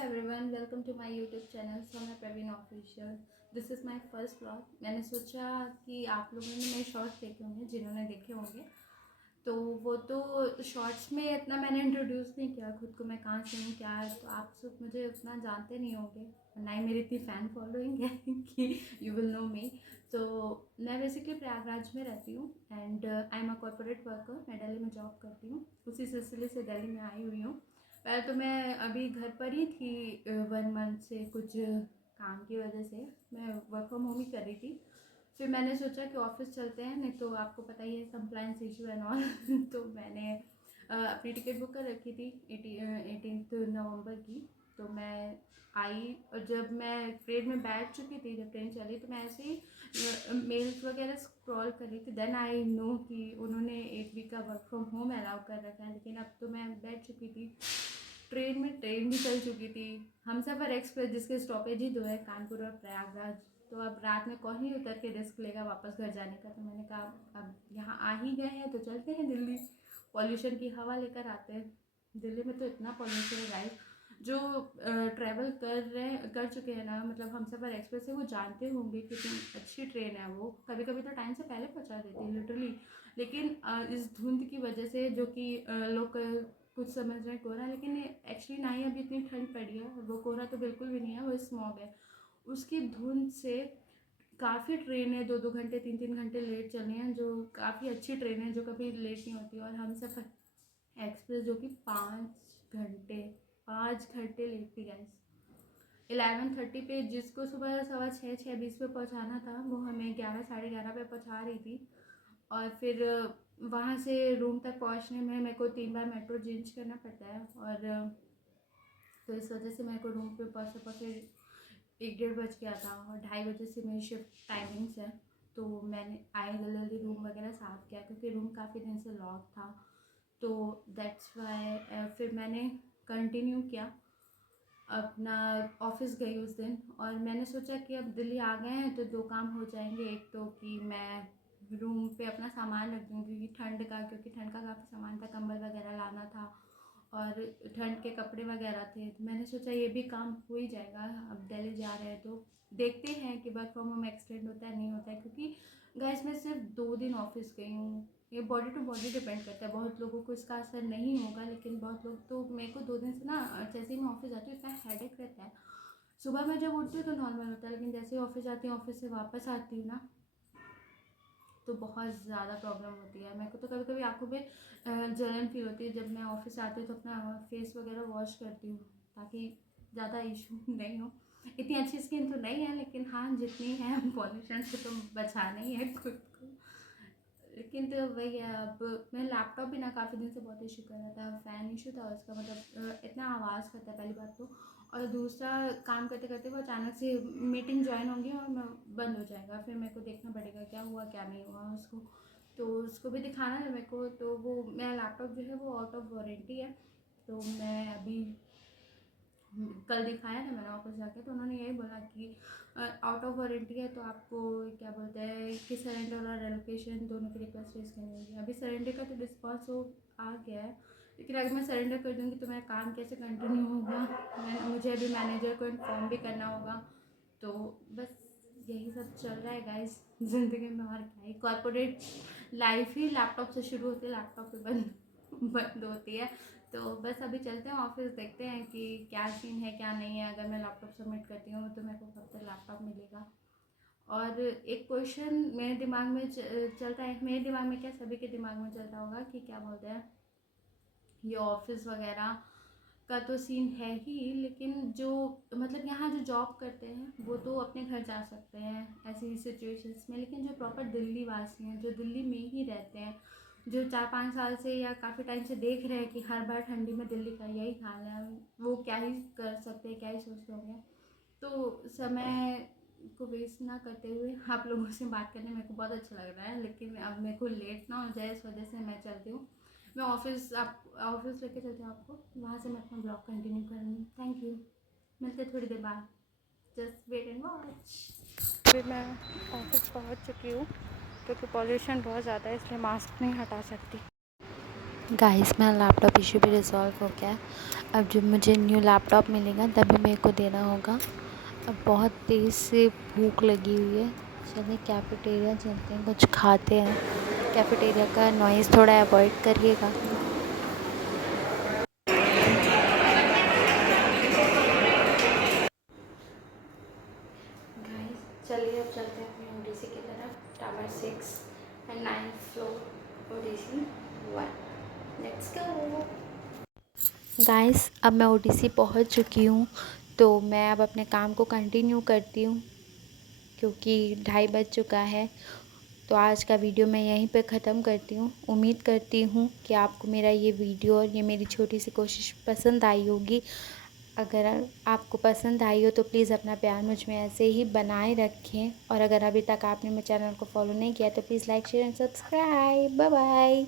everyone, welcome to my YouTube channel Soumya Praveen Official. This is my first vlog. मैंने सोचा कि आप लोगों ने मेरे शॉर्ट्स देखे होंगे, जिन्होंने देखे होंगे तो वो तो शॉर्ट्स में इतना मैंने इंट्रोड्यूस नहीं किया खुद को, मैं कहाँ से हूँ क्या है, तो आप सब मुझे उतना जानते नहीं होंगे, ना ही मेरी इतनी फ़ैन फॉलोइंग है कि यू विल नो मी। तो मैं बेसिकली प्रयागराज में रहती हूँ and I am a corporate worker. मैं दिल्ली में जॉब करती हूँ, उसी सिलसिले से दिल्ली में आई हुई हूँ। पहले तो मैं अभी घर पर ही थी 1 मंथ से, कुछ काम की वजह से मैं वर्क फ्रॉम होम ही कर रही थी। फिर मैंने सोचा कि ऑफिस चलते हैं, नहीं तो आपको पता ही है कंप्लाइंस इशू एंड ऑल तो मैंने अपनी टिकट बुक कर रखी थी 18 नवंबर की। तो मैं आई और जब मैं ट्रेन में बैठ चुकी थी, जब ट्रेन चली तो मैं ऐसे ही मेल्स वगैरह स्क्रॉल कर रही थी। देन आई नो कि उन्होंने 1 वीक का वर्क फ्रॉम होम अलाउ कर रखा है, लेकिन अब तो मैं बैठ चुकी थी ट्रेन में, ट्रेन भी चल चुकी थी। हमसफ़र एक्सप्रेस जिसके स्टॉपेज ही 2 है, कानपुर और प्रयागराज। तो अब रात में कौन ही उतर के रिस्क लेगा वापस घर जाने का, तो मैंने कहा अब यहाँ आ ही गए हैं तो चलते हैं दिल्ली, पॉल्यूशन की हवा लेकर आते हैं। दिल्ली में तो इतना पॉल्यूशन है गाइस, जो ट्रैवल कर चुके हैं ना, मतलब हमसफ़र एक्सप्रेस है, वो जानते होंगे कितनी अच्छी ट्रेन है। वो कभी कभी तो टाइम से पहले पहुँचा देती है लिटरली, लेकिन इस धुंध की वजह से, जो कि लोग कुछ समझ रहे हैं कोहरा, लेकिन एक्चुअली ना ही अभी इतनी ठंड पड़ी है, वो कोहरा तो बिल्कुल भी नहीं है, वो स्मॉग है। उसकी धुंध से काफ़ी ट्रेनें 2-2 घंटे 3-3 घंटे लेट चली हैं, जो काफ़ी अच्छी ट्रेन है, जो कभी लेट नहीं होती। और हम सफ़र एक्सप्रेस जो कि 5 घंटे लेट थी गाइस। 11:30 पे जिसको सुबह 6:20 पे पहुंचाना था, वो हमें 11 साढ़े 11 पे पहुंचा रही थी। और फिर वहाँ से रूम तक पहुँचने में मेरे को 3 बार मेट्रो चेंज करना पड़ता है, और तो इस वजह से मेरे को रूम पे पहुँचते 1-1:30 बज गया था। और 2:30 बजे से मेरी शिफ्ट टाइमिंग्स है, तो मैंने आए जल्दी रूम वगैरह साफ़ किया, क्योंकि रूम काफ़ी दिन से लॉक था। तो दैट्स वाई फिर मैंने कंटिन्यू किया अपना, ऑफिस गई उस दिन। और मैंने सोचा कि अब दिल्ली आ गए हैं तो 2 काम हो जाएंगे। एक तो कि मैं रूम पे अपना सामान रख दूँ, क्योंकि ठंड का काफ़ी सामान था, कंबल वगैरह लाना था और ठंड के कपड़े वगैरह थे। तो मैंने सोचा ये भी काम हो ही जाएगा, अब दिल्ली जा रहे हैं तो देखते हैं कि वर्क फ्रॉम होम एक्सटेंड होता है नहीं होता है। क्योंकि गाइस मैं सिर्फ 2 दिन ऑफिस गई हूँ, ये बॉडी टू बॉडी डिपेंड करता है। बहुत लोगों को इसका असर नहीं होगा, लेकिन बहुत लोग, तो मेरे को 2 दिन से ना, जैसे ही मैं ऑफिस जाती हूँ इतना हेडेक रहता है। सुबह मैं जब उठती हूँ तो नॉर्मल होता है, लेकिन जैसे ही ऑफिस जाती हूँ, ऑफिस से वापस आती हूँ ना, तो बहुत ज़्यादा प्रॉब्लम होती है। मेरे को तो कभी कभी आँखों में जलन फील होती है। जब मैं ऑफिस आती हूँ तो अपना फेस वगैरह वॉश करती हूँ, ताकि ज़्यादा इशू नहीं हो। इतनी अच्छी स्किन तो नहीं है, लेकिन हाँ जितनी है पॉल्यूशन से तो बचाना ही है खुद को। लेकिन तो वही है, अब मेरा लैपटॉप भी ना काफ़ी दिन से बहुत इशू कर रहा था, फ़ैन इशू था उसका, मतलब इतना आवाज़ करता है पहली बात तो, और दूसरा काम करते करते वो अचानक से मीटिंग ज्वाइन होंगी और मैं बंद हो जाएगा। फिर मेरे को देखना पड़ेगा क्या हुआ क्या नहीं हुआ उसको, तो उसको भी दिखाना है मेरे को। तो वो मेरा लैपटॉप जो है वो आउट ऑफ वारंटी है, तो मैं अभी कल दिखाया था मैंने ऑफिस जाके, तो उन्होंने यही बोला कि आउट ऑफ वारंटी है, तो आपको क्या बोलते हैं कि सरेंडर और एलोकेशन दोनों की रिक्वेस्ट रेज करनी होगी। अभी सरेंडर का तो रिस्पॉन्स हो आ गया है, लेकिन अगर मैं सरेंडर कर दूँगी तो मेरा काम कैसे कंटिन्यू होगा, मुझे अभी मैनेजर को इन्फॉर्म भी करना होगा। तो बस यही सब चल रहा है गाइस ज़िंदगी में, और क्या है। कॉर्पोरेट लाइफ ही लैपटॉप से शुरू होती है, लैपटॉप पे बंद होती है। तो बस अभी चलते हैं ऑफिस, देखते हैं कि क्या सीन है क्या नहीं है। अगर मैं लैपटॉप सबमिट करती हूँ तो मेरे को कब तक लैपटॉप मिलेगा। और एक क्वेश्चन मेरे दिमाग में चलता है, मेरे दिमाग में क्या सभी के दिमाग में चलता होगा कि क्या बोलते हैं, ये ऑफिस वगैरह का तो सीन है ही, लेकिन जो मतलब यहाँ जो जॉब करते हैं वो तो अपने घर जा सकते हैं ऐसी सिचुएशंस में, लेकिन जो प्रॉपर दिल्ली वासी हैं, जो दिल्ली में ही रहते हैं, जो 4-5 साल से या काफ़ी टाइम से देख रहे हैं कि हर बार ठंडी में दिल्ली का यही हाल है, वो क्या ही कर सकते हैं, क्या ही सोचते होंगे। तो समय को वेस्ट ना करते हुए आप लोगों से बात करने मेरे को बहुत अच्छा लग रहा है, लेकिन अब मेरे को लेट ना हो जाए, इस वजह से मैं चलती हूँ। मैं ऑफिस लेके चलती हूँ आपको, वहाँ से मैं अपना ब्लॉग कंटिन्यू करूँगी। थैंक यू, मिलते थोड़ी देर बाद, जस्ट वेट एंड वॉच। अभी मैं ऑफिस पहुँच चुकी हूँ, क्योंकि पॉल्यूशन बहुत ज़्यादा है इसलिए मास्क नहीं हटा सकती। गाइस मेरा लैपटॉप इशू भी रिज़ॉल्व हो गया है। अब जब मुझे न्यू लैपटॉप मिलेगा तभी मेरे को देना होगा। अब बहुत तेज़ से भूख लगी हुई है, चलिए कैफ़ेटेरिया चलते हैं, कुछ खाते हैं। कैफ़ेटेरिया का नॉइज़ थोड़ा अवॉइड करिएगा। गाइस चलिए अब चलते हैं अपनी ओडीसी की तरफ। Tower 6 and 9th floor ODC 1। Let's go. Guys अब मैं ओडीसी पहुंच चुकी हूँ, तो मैं अब अपने काम को कंटिन्यू करती हूँ क्योंकि 2:30 बज चुका है। तो आज का वीडियो मैं यहीं पे ख़त्म करती हूँ। उम्मीद करती हूँ कि आपको मेरा ये वीडियो और ये मेरी छोटी सी कोशिश पसंद आई होगी। अगर आपको पसंद आई हो तो प्लीज़ अपना प्यार मुझ में ऐसे ही बनाए रखें, और अगर अभी तक आपने मेरे चैनल को फॉलो नहीं किया तो please like share and subscribe. Bye bye.